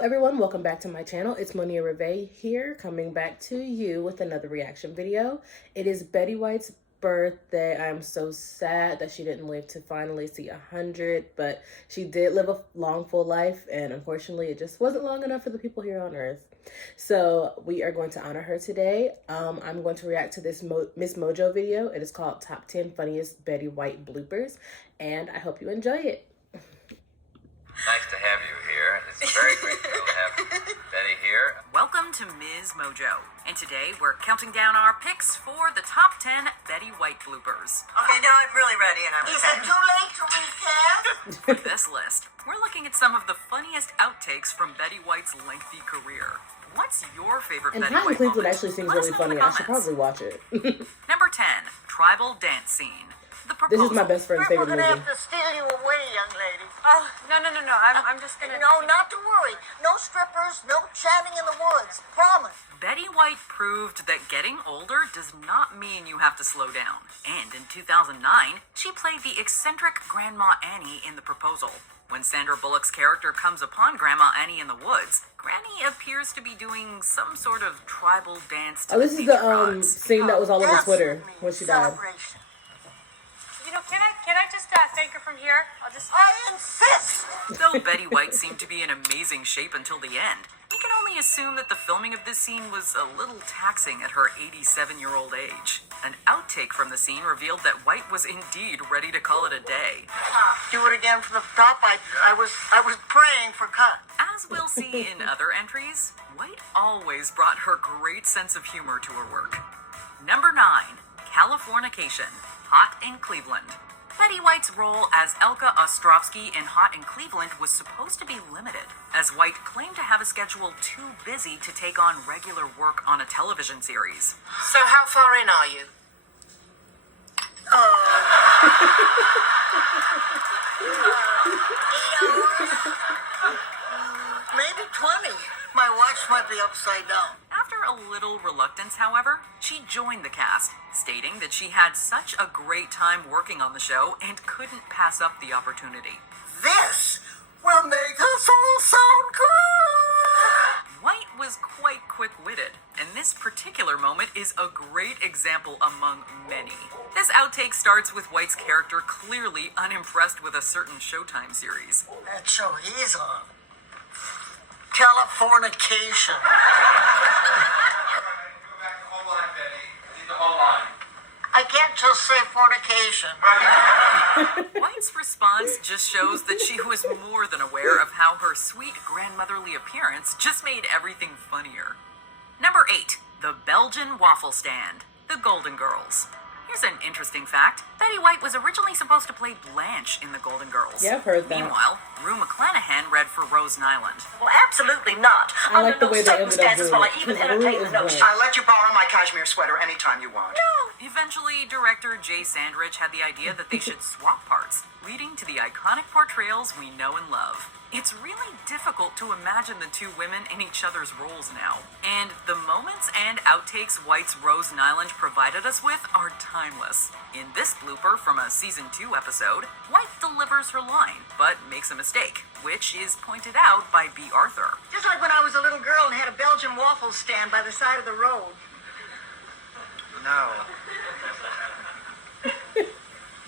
everyone, welcome back to my channel. It's Monia Reve here, coming back to you with another reaction video. It is Betty White's birthday. I'm so sad that she didn't live to finally see 100, but she did live a long, full life, and unfortunately it just wasn't long enough for the people here on earth. So we are going to honor her today. I'm going to react to this Msmojo video. It is called Top 10 Funniest Betty White Bloopers, and I hope you enjoy it. Nice to have you here. It's a very great thrill to have Betty here. Welcome to Msmojo, and today we're counting down our picks for the top 10 Betty White bloopers. Okay, now I'm really ready, and I'm Is it too late to recap? For this list, we're looking at some of the funniest outtakes from Betty White's lengthy career. What's your favorite And Betty Hot in White Cleveland moment? actually seems Let us really know in funny. the I should comments. probably watch it. Number 10, Tribal Dance Scene. The This is proposal. my best friend's We're favorite gonna movie. have to steal you away, young lady. Oh, no. I'm just gonna... No, not to worry. No strippers, no chatting in the woods. Promise. Betty White proved that getting older does not mean you have to slow down. And in 2009, she played the eccentric Grandma Annie in The Proposal. When Sandra Bullock's character comes upon Grandma Annie in the woods, Granny appears to be doing some sort of tribal dance to Oh, this is nature the gods. scene that was all over Dance Twitter with me. when she died. Celebration. You know, can I just thank her from here? I'll just... I insist. Though Betty White seemed to be in amazing shape until the end, we can only assume that the filming of this scene was a little taxing at her 87-year-old age. An outtake from the scene revealed that White was indeed ready to call it a day. Do it again from the top. I was praying for cut. As we'll see in other entries, White always brought her great sense of humor to her work. Number 9, Californication, Hot in Cleveland. Betty White's role as Elka Ostrovsky in Hot in Cleveland was supposed to be limited, as White claimed to have a schedule too busy to take on regular work on a television series. So how far in are you? Maybe 20. My watch might be upside down. After a little reluctance, however, she joined the cast, stating that she had such a great time working on the show and couldn't pass up the opportunity. This will make us all sound good. White was quite quick-witted, and this particular moment is a great example among many. This outtake starts with White's character clearly unimpressed with a certain Showtime series. That show he's on. Californication. Go back to the whole line, Betty. I need the whole line. I can't just say fornication. White's response just shows that she was more than aware of how her sweet grandmotherly appearance just made everything funnier. Number 8, the Belgian Waffle Stand, the Golden Girls. Here's an interesting fact. Betty White was originally supposed to play Blanche in The Golden Girls. Yeah, I've heard that. Meanwhile, Rue McClanahan read for Rose Nyland. Well, absolutely not. I like the way they ended up doing it. even Rue entertain is the notion. Blanche. I'll let you borrow my cashmere sweater anytime you want. Eventually, director Jay Sandrich had the idea that they should swap parts, leading to the iconic portrayals we know and love. It's really difficult to imagine the two women in each other's roles now. And the moments and outtakes White's Rose Nyland provided us with are timeless. In this blooper from a season 2 episode, White delivers her line, but makes a mistake, which is pointed out by B. Arthur. Just like when I was a little girl and had a Belgian waffle stand by the side of the road. No.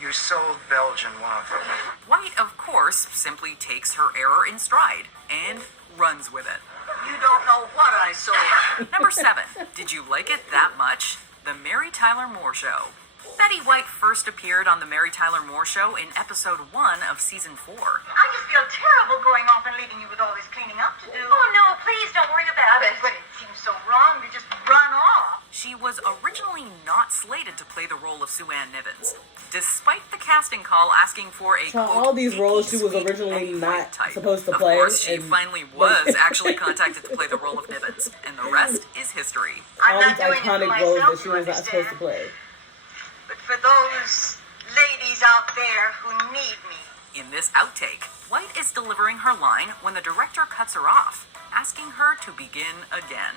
You sold Belgian waffles. White, of course, simply takes her error in stride and runs with it. You don't know what I sold. Number 7, did you like it that much? The Mary Tyler Moore Show. Betty White first appeared on The Mary Tyler Moore Show in episode 1 of season 4. I just feel terrible going off and leaving you with all this cleaning up to do. Oh, no, please don't worry about it. But it seems so wrong to just run off. She was originally not slated to play the role of Sue Ann Nivens, despite the casting call asking for a So quote, all these roles she was sweet originally Betty not White type. supposed to Of play, course, she and- finally was actually contacted to play the role of Nivens, and the rest is history. all I'm these not doing it for iconic roles that myself, she you was not supposed to understand? play. But for those ladies out there who need me. In this outtake, White is delivering her line when the director cuts her off, asking her to begin again.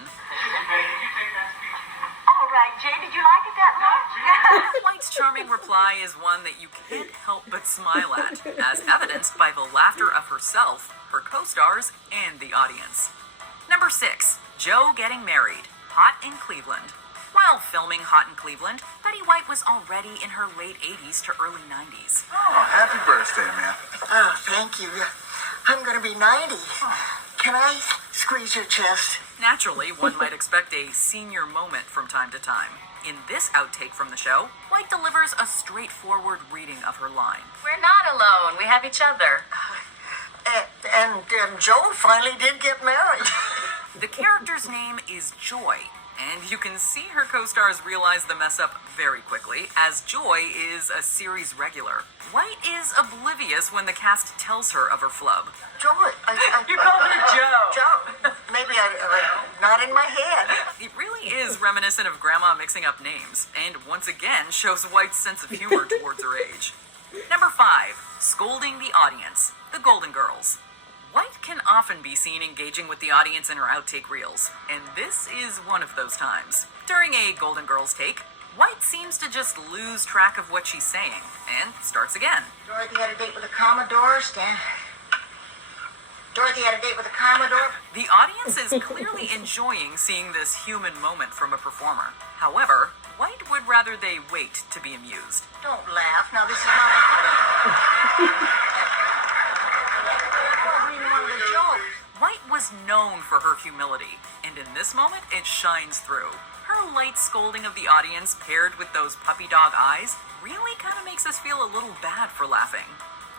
All right, Jay, did you like it that much? White's charming reply is one that you can't help but smile at, as evidenced by by the laughter of herself, her co-stars, and the audience. Number 6. Joe getting married. Hot in Cleveland. While filming Hot in Cleveland, Betty White was already in her late 80s to early 90s. Oh, happy birthday, man. Oh, thank you. I'm gonna be 90. Can I squeeze your chest? Naturally, one might expect a senior moment from time to time. In this outtake from the show, White delivers a straightforward reading of her line. We're not alone. We have each other. And Joe finally did get married. The character's name is Joy, and you can see her co-stars realize the mess up very quickly, as Joy is a series regular. White is oblivious when the cast tells her of her flub. Joe, You called her Joe. Joe. Maybe not in my head. It really is reminiscent of Grandma mixing up names, and once again shows White's sense of humor towards her age. Number 5. Scolding the audience. The Golden Girls. White can often be seen engaging with the audience in her outtake reels, and this is one of those times. During a Golden Girls take, White seems to just lose track of what she's saying, and starts again. Dorothy had a date with a Commodore, Stan. Dorothy had a date with a Commodore. The audience is clearly enjoying seeing this human moment from a performer. However, White would rather they wait to be amused. Don't laugh. Now, this is not funny. Reading one of the jokes. White was known for her humility, and in this moment, it shines through. Her light scolding of the audience, paired with those puppy dog eyes, really kind of makes us feel a little bad for laughing.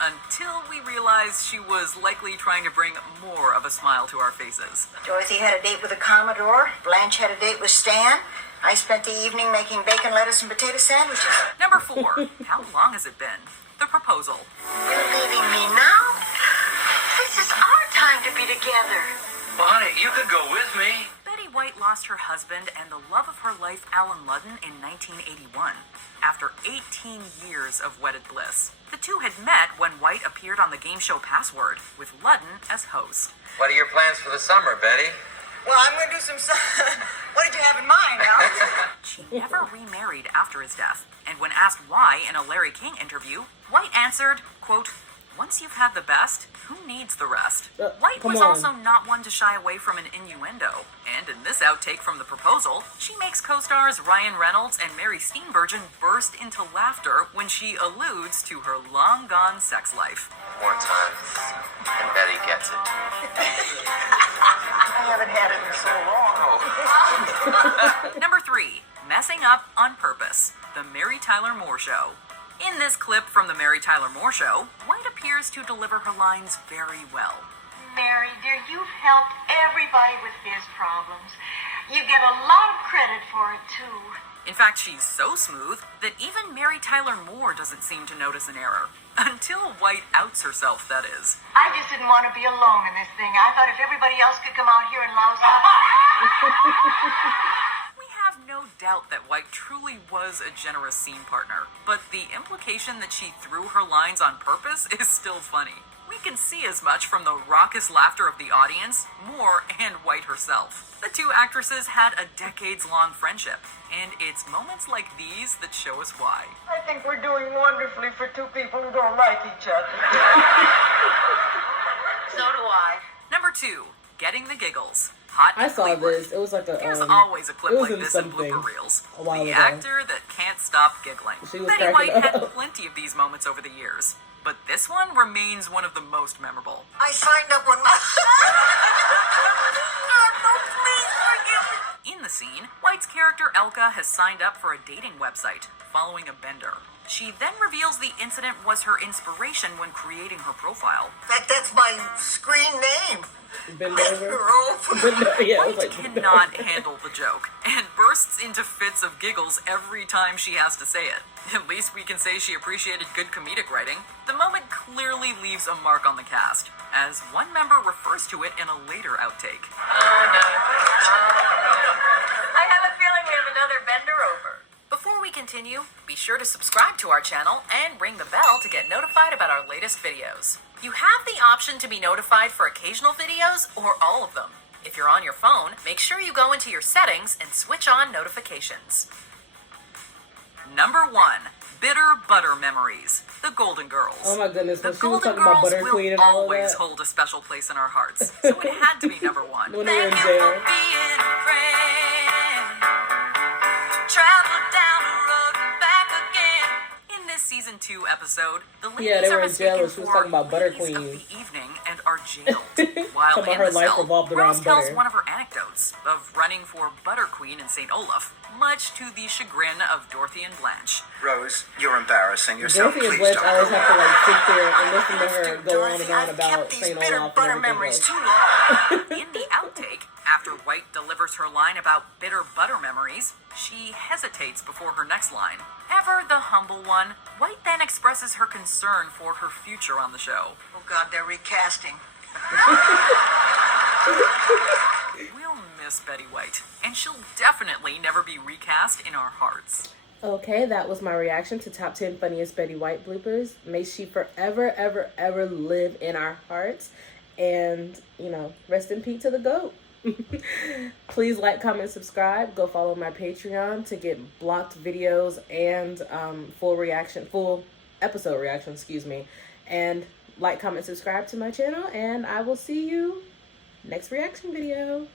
Until we realize she was likely trying to bring more of a smile to our faces. Dorothy had a date with a Commodore. Blanche had a date with Stan. I spent the evening making bacon, lettuce, and potato sandwiches. Number 4. How long has it been? The proposal. You're leaving me now? This is our time to be together. Well, honey, you could go with me. Betty White lost her husband and the love of her life, Alan Ludden, in 1981. After 18 years of wedded bliss. The two had met when White appeared on the game show Password, with Ludden as host. What are your plans for the summer, Betty? Well, I'm going to do some... What did you have in mind, Al? She never remarried after his death, and when asked why in a Larry King interview, White answered, quote, "Once you've had the best, who needs the rest?" White was also not one to shy away from an innuendo, and in this outtake from the proposal, she makes co-stars Ryan Reynolds and Mary Steenburgen burst into laughter when she alludes to her long-gone sex life. More time, and Betty gets it. I haven't had it in so long. Number 3, messing up on purpose. The Mary Tyler Moore Show. In this clip from the Mary Tyler Moore Show, White appears to deliver her lines very well. Mary, dear, you've helped everybody with his problems. You get a lot of credit for it, too. In fact, she's so smooth that even Mary Tyler Moore doesn't seem to notice an error. Until White outs herself, that is. I just didn't want to be alone in this thing. I thought if everybody else could come out here and louse up. We have no doubt that White truly was a generous scene partner, but the implication that she threw her lines on purpose is still funny. We can see as much from the raucous laughter of the audience, Moore and White herself. The two actresses had a decades-long friendship, and it's moments like these that show us why. I think we're doing wonderfully for two people who don't like each other. So do I. Number 2, getting the giggles. Hot I in saw Cleveland. this. It was like a. There's always a clip it was like in this in something blooper reels. a while The ago. actor that can't stop giggling. She was Betty cracking White had up. plenty of these moments over the years, but this one remains one of the most memorable. I signed up with my... In the scene, White's character Elka has signed up for a dating website, following a bender. She then reveals the incident was her inspiration when creating her profile. That's my screen name. Bend over. Rope. Yeah, it was White like. cannot handle the joke, and bursts into fits of giggles every time she has to say it. At least we can say she appreciated good comedic writing. The moment clearly leaves a mark on the cast, as one member refers to it in a later outtake. I have a feeling we have another bender over. Before we continue, be sure to subscribe to our channel and ring the bell to get notified about our latest videos. You have the option to be notified for occasional videos or all of them. If you're on your phone, make sure you go into your settings and switch on notifications. Number 1, Bitter Butter Memories, the Golden Girls. Oh my goodness, The when she was Golden talking about Girls Butter will Queen and all of always that. hold a special place in our hearts, so it had to be number one. When they were in Thank you jail. for being a friend. Travel down the road and back again. In this season 2 episode, the ladies Yeah, they were are in jail mistaken and she was for talking about Butter ladies of Queen. the evening and are jailed. While Talking about in her the life cell, revolved Rose around tells butter. one of her anecdotes of running for Butter Queen in St. Olaf, much to the chagrin of Dorothy and Blanche. Rose, you're embarrassing yourself. Dorothy and Please Blanche don't always go have to on. like sit there and listen to her Mr. go on Dorothy, and on I've about kept these St. bitter Olaf and butter everything memories else. too long. In the outtake, after White delivers her line about bitter butter memories, she hesitates before her next line. Ever the humble one, White then expresses her concern for her future on the show. Oh, God, they're recasting. We'll miss Betty White, and she'll definitely never be recast in our hearts. Okay, that was my reaction to top 10 funniest Betty White bloopers. May she forever, ever, ever live in our hearts. And, you know, rest in peace to the GOAT. Please like, comment, subscribe. Go follow my Patreon to get blocked videos and full episode reaction, And like, comment, subscribe to my channel. And I will see you next reaction video.